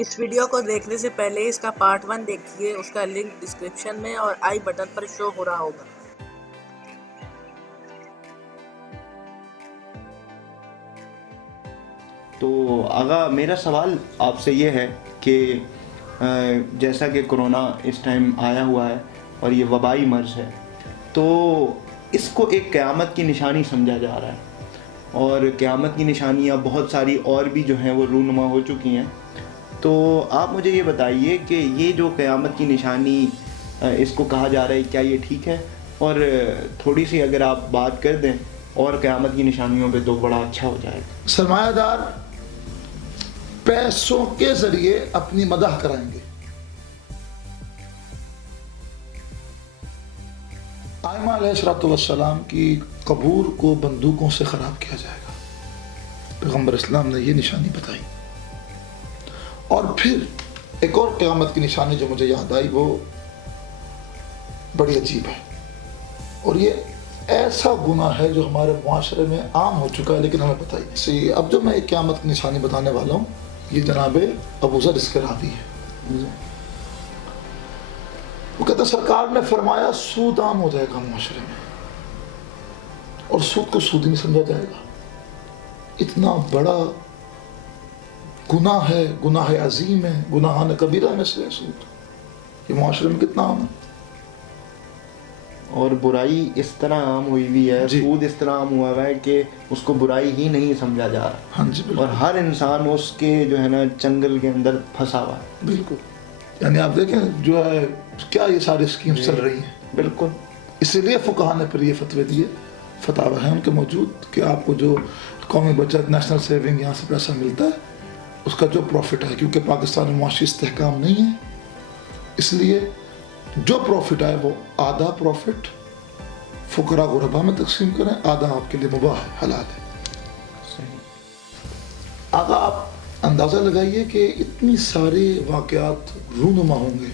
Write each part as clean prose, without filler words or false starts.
اس video کو دیکھنے سے پہلے اس کا پارٹ 1 دیکھیے، اس کا لنک ڈسکرپشن میں اور آئی بٹن پر شو ہو رہا ہوگا۔ تو آغا میرا سوال آپ سے یہ ہے کہ جیسا کہ کرونا اس ٹائم آیا ہوا ہے اور یہ وبائی مرض ہے، تو اس کو ایک قیامت کی نشانی سمجھا جا رہا ہے، اور قیامت کی نشانیاں بہت ساری اور بھی جو ہیں وہ رونما ہو چکی ہیں۔ تو آپ مجھے یہ بتائیے کہ یہ جو قیامت کی نشانی اس کو کہا جا رہا ہے، کیا یہ ٹھیک ہے؟ اور تھوڑی سی اگر آپ بات کر دیں اور قیامت کی نشانیوں پہ تو بڑا اچھا ہو جائے گا۔ سرمایہ دار پیسوں کے ذریعے اپنی مدح کرائیں گے۔ آئمہ علیہ السلام کی قبور کو بندوقوں سے خراب کیا جائے گا، پیغمبر اسلام نے یہ نشانی بتائی۔ اور پھر ایک اور قیامت کی نشانی جو مجھے یاد آئی، وہ بڑی عجیب ہے، اور یہ ایسا گناہ ہے جو ہمارے معاشرے میں عام ہو چکا ہے لیکن ہمیں پتہ ہی نہیں۔ اب جو میں ایک قیامت کی نشانی بتانے والا ہوں، یہ جناب ابو ذر اس کے راوی ہے۔ وہ کہتا ہے سرکار نے فرمایا سود عام ہو جائے گا معاشرے میں، اور سود کو سود ہی نہیں سمجھا جائے گا۔ اتنا بڑا گناہ ہے، گناہ عظیم ہے، گناہان کبیرہ میں سے ہے سود۔ یہ معاشرے میں کتنا عام ہے، اور برائی اس طرح عام ہوئی ہوئی ہے، سود اس طرح عام ہوا ہے کہ اس کو برائی ہی نہیں سمجھا جا رہا۔ ہاں جی، اور ہر انسان اس کے جو ہے نا چنگل کے اندر پھنسا ہوا ہے۔ بالکل، یعنی آپ دیکھیں جو ہے کیا یہ ساری اسکیمز چل رہی ہیں۔ بالکل، اسی لیے فقہاء نے پھر یہ فتوے دیے، فتاوی ہیں ان کے موجود، کہ آپ کو جو قومی بچت نیشنل سیونگ یہاں سے پیسہ ملتا ہے، اس کا جو پروفٹ ہے، کیونکہ پاکستان میں معاشی استحکام نہیں ہے، اس لیے جو پروفٹ آئے وہ آدھا پروفٹ فقراء غربا میں تقسیم کریں، آدھا آپ کے لیے مباح ہے، حلال ہے۔ آقا آپ اندازہ لگائیے کہ اتنی سارے واقعات رونما ہوں گے،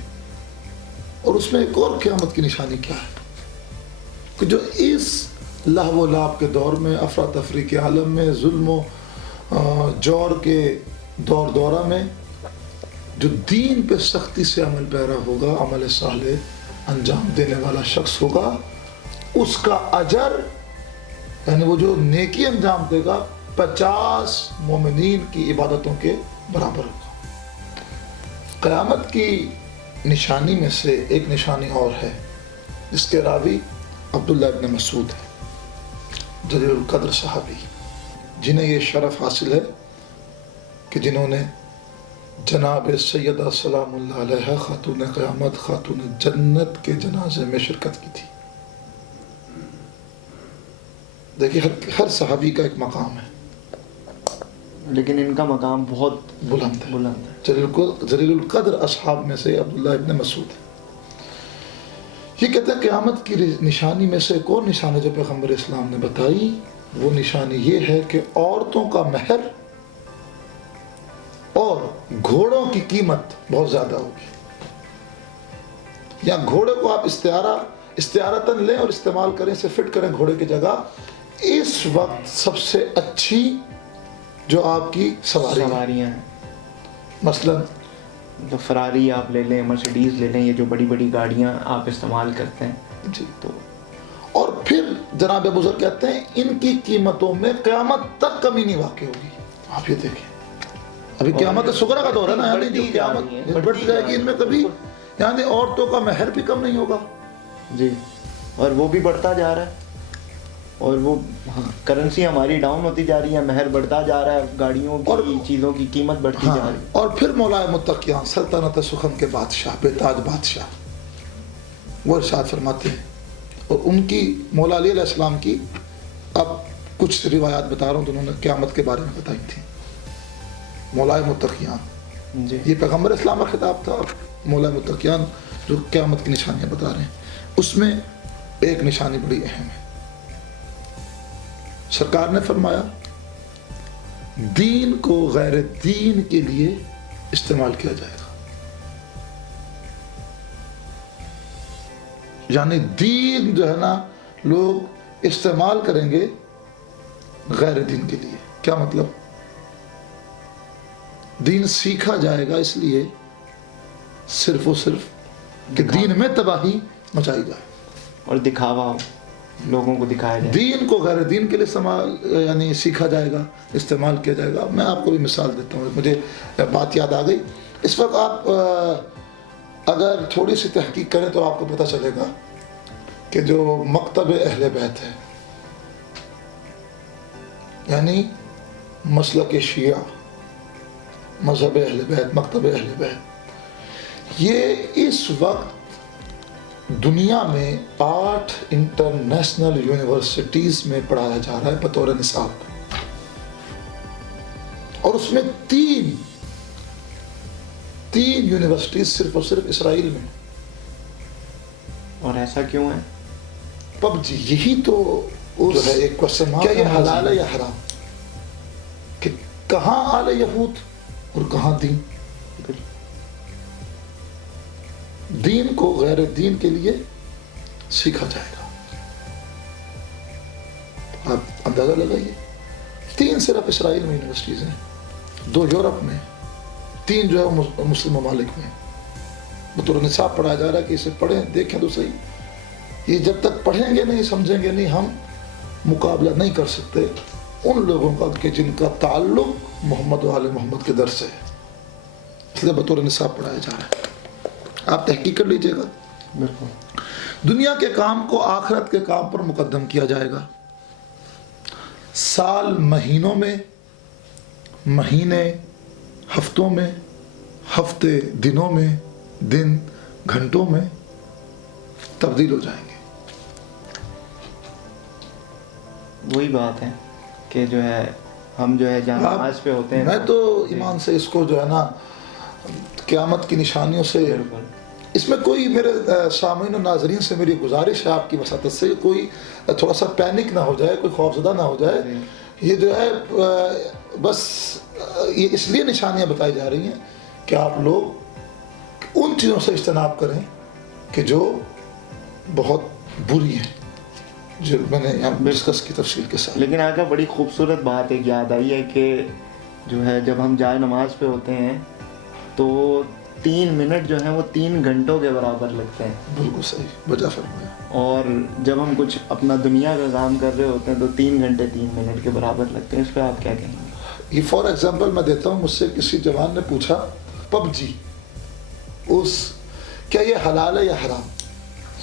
اور اس میں ایک اور قیامت کی نشانی کیا ہے کہ جو اس لہو و لعب کے دور میں، افراتفری کے عالم میں، ظلم و جور کے دورہ میں، جو دین پہ سختی سے عمل پیرا ہوگا، عمل صالح انجام دینے والا شخص ہوگا، اس کا اجر یعنی وہ جو نیکی انجام دے گا 50 مومنین کی عبادتوں کے برابر ہوگا۔ قیامت کی نشانی میں سے ایک نشانی اور ہے جس کے راوی عبداللہ ابن مسعود ہے، جلیل القدر صحابی، جنہیں یہ شرف حاصل ہے کہ جنہوں نے جناب سیدہ سلام اللہ علیہ خاتون قیامت، خاتون جنت کے جنازے میں شرکت کی تھی۔ دیکھیے ہر صحابی کا ایک مقام ہے، لیکن ان کا مقام بہت بلند ہے۔ جلیل القدر اصحاب میں سے عبداللہ ابن مسعود ہے۔ یہ کہتے ہیں قیامت کی نشانی میں سے ایک اور نشانی جو پیغمبر اسلام نے بتائی، وہ نشانی یہ ہے کہ عورتوں کا مہر اور گھوڑوں کی قیمت بہت زیادہ ہوگی۔ یا گھوڑے کو آپ استعارتاً لیں اور استعمال کریں، اسے فٹ کریں گھوڑے کی جگہ۔ اس وقت سب سے اچھی جو آپ کی سواریاں ہیں، مثلا تو فراری آپ لے لیں، مرسیڈیز لے لیں، یہ جو بڑی بڑی گاڑیاں آپ استعمال کرتے ہیں جی، تو اور پھر جناب بزرگ کہتے ہیں ان کی قیمتوں میں قیامت تک کمی نہیں واقع ہوگی۔ آپ یہ دیکھیں، ابھی قیامت صغریٰ کا دور ہے نا، یعنی جو قیامت بڑھتی جائے گی، ان میں کبھی یعنی عورتوں کا مہر بھی کم نہیں ہوگا۔ جی، اور وہ بھی بڑھتا جا رہا ہے، اور وہ کرنسی ہماری ڈاؤن ہوتی جا رہی ہے، مہر بڑھتا جا رہا ہے، گاڑیوں کی چیزوں کی قیمت بڑھتی جا رہی ہے۔ اور پھر مولا متقیان سلطنت سخن کے بادشاہ، بے تاج بادشاہ، وہ ارشاد فرماتے ہیں، اور ان کی مولا علیہ السلام کی اب کچھ روایات بتا رہا ہوں جنہوں نے قیامت کے بارے میں بتائی تھی۔ مولا متقیان، جی، یہ پیغمبر اسلام کا خطاب تھا، اور مولا متقیان جو قیامت کی نشانیاں بتا رہے ہیں، اس میں ایک نشانی بڑی اہم ہے۔ سرکار نے فرمایا دین کو غیر دین کے لیے استعمال کیا جائے گا، یعنی دین جو ہے نا لوگ استعمال کریں گے غیر دین کے لیے۔ کیا مطلب؟ دین سیکھا جائے گا اس لیے صرف و صرف کہ دین میں تباہی مچائی جائے اور دکھاوا ہو، لوگوں کو دکھایا جائے. دین کو غیر دین کے لیے یعنی سیکھا جائے گا، استعمال کیا جائے گا. میں آپ کو بھی مثال دیتا ہوں، مجھے بات یاد آ گئی. اس وقت آپ اگر تھوڑی سی تحقیق کریں تو آپ کو پتہ چلے گا کہ جو مکتب اہل بیت ہے، یعنی مسلک شیعہ، مذہب اہل بیت، مکتب اہل بیت، یہ اس وقت دنیا میں 8 انٹرنیشنل یونیورسٹیز میں پڑھایا جا رہا ہے بطور نصاب، اور اس میں تین یونیورسٹیز صرف اور صرف اسرائیل میں. اور ایسا کیوں ہے؟ پب جی یہی تو جو ہے ایک کوشچن، کیا یہ حلال ہے یا حرام؟ کہ کہاں آل یہود اور کہاں دین؟ دین کو غیر دین کے لیے سیکھا جائے گا. آپ اندازہ لگائیے، 3 صرف اسرائیل میں یونیورسٹیز ہیں، 2 یورپ میں، 3 جو ہے مسلم ممالک میں. بطور نصاب پڑھایا جا رہا ہے کہ اسے پڑھیں، دیکھیں تو صحیح. یہ جب تک پڑھیں گے نہیں، سمجھیں گے نہیں، ہم مقابلہ نہیں کر سکتے ان لوگوں کا کہ جن کا تعلق محمد و آل محمد کے در سے ہے. اس لیے بطور نصاب پڑھایا جا رہا ہے. آپ تحقیق کر لیجئے گا. بالکل. دنیا کے کام کو آخرت کے کام پر مقدم کیا جائے گا. سال مہینوں میں، مہینے ہفتوں میں، ہفتے دنوں میں، دن گھنٹوں میں تبدیل ہو جائیں گے. وہی بات ہے کہ جو ہے ہم جو ہے جہاں نماز پہ ہوتے ہیں، میں تو ایمان سے اس کو جو ہے نا قیامت کی نشانیوں سے، اس میں کوئی میرے سامعین و ناظرین سے میری گزارش ہے آپ کی وساطت سے، کوئی تھوڑا سا پینک نہ ہو جائے، کوئی خوفزدہ نہ ہو جائے. یہ جو ہے بس یہ اس لیے نشانیاں بتائی جا رہی ہیں کہ آپ لوگ ان چیزوں سے اجتناب کریں کہ جو بہت بری ہیں، جو میں نے یہاں ڈسکس کی تفصیل کے ساتھ. لیکن آقا بڑی خوبصورت بات ایک یاد آئی ہے کہ جو ہے جب ہم جائے نماز پہ ہوتے ہیں تو 3 منٹ جو ہیں وہ 3 گھنٹوں کے برابر لگتے ہیں. بالکل صحیح، بجا فرمایا. اور جب ہم کچھ اپنا دنیا کا کام کر رہے ہوتے ہیں تو 3 گھنٹے 3 منٹ کے برابر لگتے ہیں. اس پہ آپ کیا کہیں گے؟ یہ فار ایگزامپل میں دیتا ہوں، مجھ سے کسی جوان نے پوچھا پب جی کیا یہ حلال ہے یا حرام؟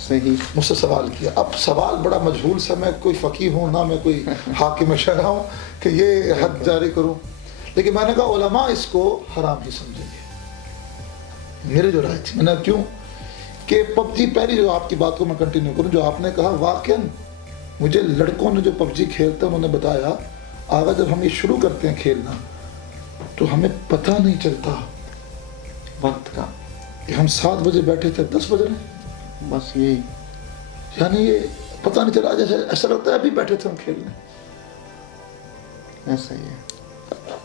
صحیح. مجھ سے سوال کیا. اب سوال بڑا مجہول سا، میں کوئی فقیہ ہوں نہ میں کوئی حاکم شرع ہوں کہ یہ حد جاری کروں، لیکن میں نے کہا علماء اس کو حرام ہی سمجھیں گے. میرے جو رائے تھی، میں نے کیوں کہ پب جی، پہلی جو آپ کی بات کو میں کنٹینیو کروں، جو آپ نے کہا واقعاً مجھے لڑکوں نے جو پب جی کھیلتے ہیں انہوں نے بتایا آگا جب ہم یہ شروع کرتے ہیں کھیلنا تو ہمیں پتہ نہیں چلتا وقت کا کہ ہم 7 بجے بیٹھے تھے 10 بج رہے ہیں. بس یہی، یعنی یہ پتہ نہیں چلا، جیسے ایسا لگتا ہے ابھی بیٹھے تھے ہم کھیلنے. ایسا ہی ہے.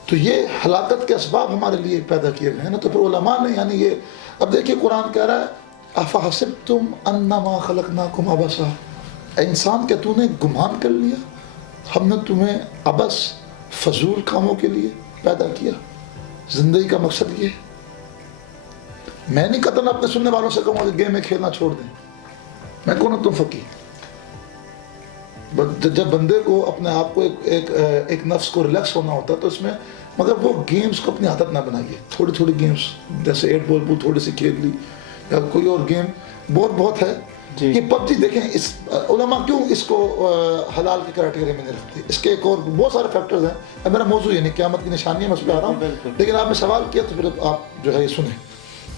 تو یہ ہلاکت کے اسباب ہمارے لیے پیدا کیے گئے ہیں نا. تو پھر علماء نے یعنی یہ، اب دیکھیے قرآن کہہ رہا ہے افحسبتم انما خلقناکم عبثا، اے انسان کیا تو نے گمان کر لیا ہم نے تمہیں عبث، فضول کاموں کے لیے پیدا کیا؟ زندگی کا مقصد یہ ہے. میں نہیں کہتا اپنے سننے والوں سے کہوں کہ گیم میں کھیلنا چھوڑ دیں، میں کون ہوں، تم فقیر. جب بندے کو اپنے آپ کو ایک نفس کو ریلیکس ہونا ہوتا ہے تو اس میں، مگر وہ گیمز کو اپنی عادت نہ بنائیے. تھوڑی تھوڑی گیمز جیسے 8 بال تھوڑی سی کھیل لی، یا کوئی اور گیم بہت ہے. یہ پب جی دیکھیں، اس علماء کیوں اس کو حلال کی کرائٹیریا میں نہیں رکھتے؟ اس کے ایک اور بہت سارے فیکٹرز ہیں. اب میرا موضوع یہ نہیں قیامت کی نشانی ہے، میں اس پہ آ رہا ہوں، لیکن آپ نے سوال کیا تو پھر آپ جو ہے یہ سنیں.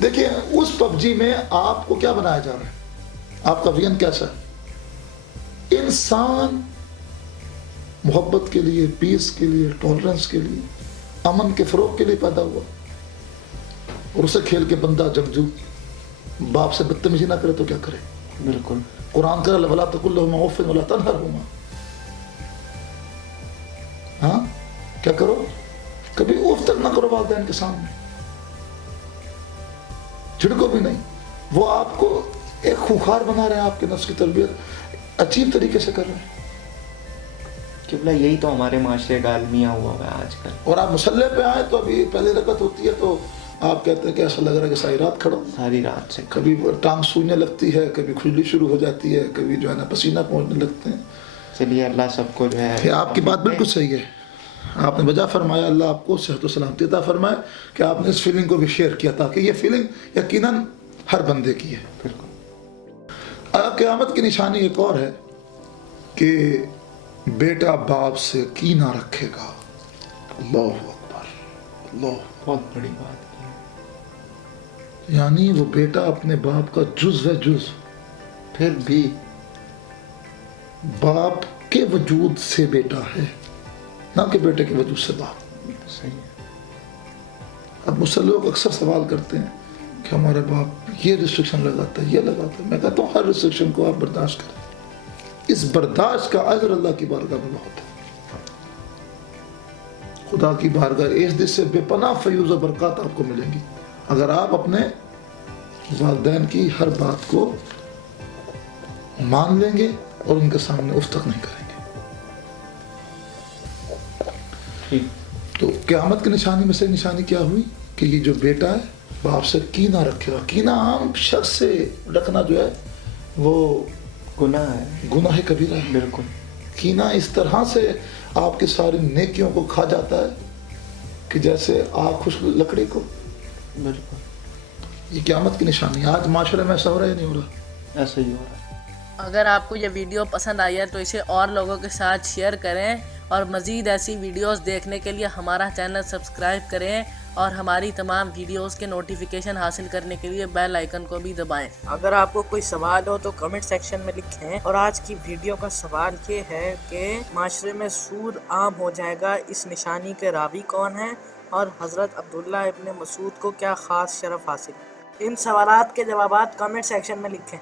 دیکھیں اس پب جی میں آپ کو کیا بنایا جا رہا ہے، آپ کا وین کیسا ہے؟ انسان محبت کے لیے، پیس کے لیے، ٹالرنس کے لیے، امن کے فروغ کے لیے پیدا ہوا، اور اسے کھیل کے بندہ جنگجو باپ سے بدتمیزی نہ کرے تو کیا کرے؟ بالکل. قرآن کہہ رہا وَلَا تَقُل لَهُمَا أُفٍّ وَلَا تَنْهَرْهُمَا. ہاں کیا کرو؟ کبھی اف تک نہ کرو والدین کے سامنے، جھڑکو بھی نہیں. وہ آپ کو ایک خوخار بنا رہے ہیں، آپ کے نفس کی تربیت عجیب طریقے سے کر رہے ہیں. قبلہ یہی تو ہمارے معاشرے کا المیہ ہوا ہے آج کل. اور آپ مسلح پہ آئیں تو ابھی پہلی رکعت ہوتی ہے تو آپ کہتے ہیں کہ ایسا لگ رہا ہے کہ ساری رات کھڑا ہوں. ساری رات سے کبھی ٹانگ سوجنے لگتی ہے, کبھی کھجلی شروع ہو جاتی ہے, کبھی جو ہے نا پسینہ پہنچنے لگتے ہیں. چلیے اللہ سب کو جو ہے, کہ آپ کی بات بالکل صحیح ہے, آپ نے بجا فرمایا, اللہ آپ کو صحت و سلامتی عطا فرمائے کہ آپ نے اس فیلنگ کو بھی شیئر کیا, تاکہ یہ فیلنگ یقیناً ہر بندے کی ہے. بالکل. قیامت کی نشانی ایک اور ہے کہ بیٹا باپ سے کینہ رکھے گا. اللہ اکبر, اللہ. بہت بڑی بات کی. یعنی وہ بیٹا اپنے باپ کا جز ہے, جز, پھر بھی باپ کے وجود سے بیٹا ہے, نہ کہ بیٹے کے وجود سے باپ. صحیح ہے. اب مجھ سے لوگ اکثر سوال کرتے ہیں کہ ہمارا باپ یہ ریسٹرکشن لگاتا ہے, یہ لگاتا ہے. میں کہتا ہوں ہر ریسٹرکشن کو آپ برداشت کریں, اس برداشت کا اجر اللہ کی بارگاہ میں بہت ہے. خدا کی بارگاہ اس دل سے بے پناہ فیوز و برکات آپ کو ملیں گی اگر آپ اپنے والدین کی ہر بات کو مان لیں گے اور ان کے سامنے اف تک نہیں کریں گے. تو قیامت کی نشانی میں سے نشانی کیا ہوئی کہ یہ جو بیٹا ہے باپ سے کینہ رکھے گا. کینہ عام شخص سے رکھنا جو ہے وہ گناہ ہے, گناہ کبیرہ ہے. بالکل. کینہ اس طرح سے آپ کی ساری نیکیوں کو کھا جاتا ہے کہ جیسے آگ خشک لکڑی کو. بالکل. یہ قیامت کی نشانی. آج معاشرے میں ایسا ہو رہا ہے یا نہیں ہو رہا؟ ایسا ہی ہو رہا ہے. اگر آپ کو یہ ویڈیو پسند آئی ہے تو اسے اور لوگوں کے ساتھ شیئر کریں, اور مزید ایسی ویڈیوز دیکھنے کے لیے ہمارا چینل سبسکرائب کریں, اور ہماری تمام ویڈیوز کے نوٹیفیکیشن حاصل کرنے کے لیے بیل آئیکن کو بھی دبائیں. اگر آپ کو کوئی سوال ہو تو کمنٹ سیکشن میں لکھیں. اور آج کی ویڈیو کا سوال یہ ہے کہ معاشرے میں سود عام ہو جائے گا, اس نشانی کے راوی کون ہیں, اور حضرت عبداللہ ابن مسعود کو کیا خاص شرف حاصل ہے؟ ان سوالات کے جوابات کمنٹ سیکشن میں لکھیں.